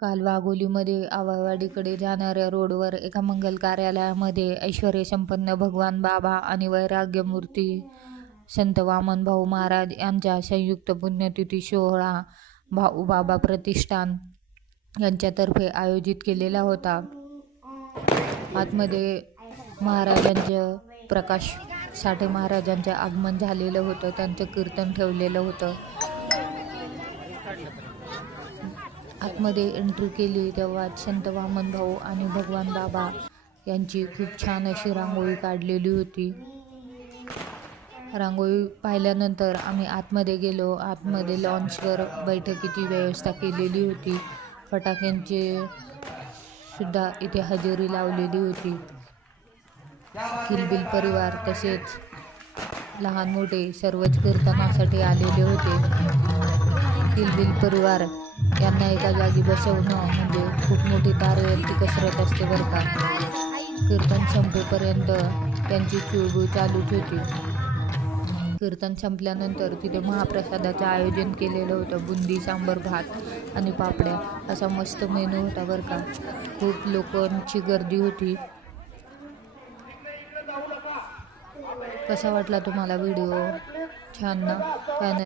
काल वाघोलीमध्ये आवावाडीकडे जाणाऱ्या रोडवर एका मंगल कार्यालयामध्ये ऐश्वर्यसंपन्न भगवान बाबा आणि वैराग्यमूर्ती संत वामनभाऊ महाराज यांचा संयुक्त पुण्यतिथी सोहळा भाऊ बाबा प्रतिष्ठान यांच्यातर्फे आयोजित केलेला होता. आतमध्ये महाराजांचं प्रकाश साठे महाराजांचं आगमन झालेलं होतं. त्यांचं कीर्तन ठेवलेलं होतं. आतमध्ये एंट्री केली तेव्हा संत वामनभाऊ आणि भगवान बाबा यांची खूप छान अशी रांगोळी काढलेली होती. रांगोळी पाहिल्यानंतर आम्ही आतमध्ये गेलो. आतमध्ये लॉन्चवर बैठकीची व्यवस्था केलेली होती. फटाक्यांचे सुद्धा इथे हजेरी लावलेली होती. किलबिल परिवार तसेच लहान मोठे सर्वच कीर्तनासाठी आलेले होते. किलबिल परिवार यांना एका जागी बसवणं म्हणजे खूप मोठी तारेवरती कसरत असते बरं का. कीर्तन संपेपर्यंत त्यांची चुळबुळ चालूच होती. कीर्तन संपल्यानंतर तिथे महाप्रसादाचं आयोजन केलेलं होतं. बुंदी, सांबर, भात आणि पापड्या असा मस्त मेनू होता बरं का. खूप लोकांची गर्दी होती. कसा वाटला तुम्हाला व्हिडिओ? छान ना?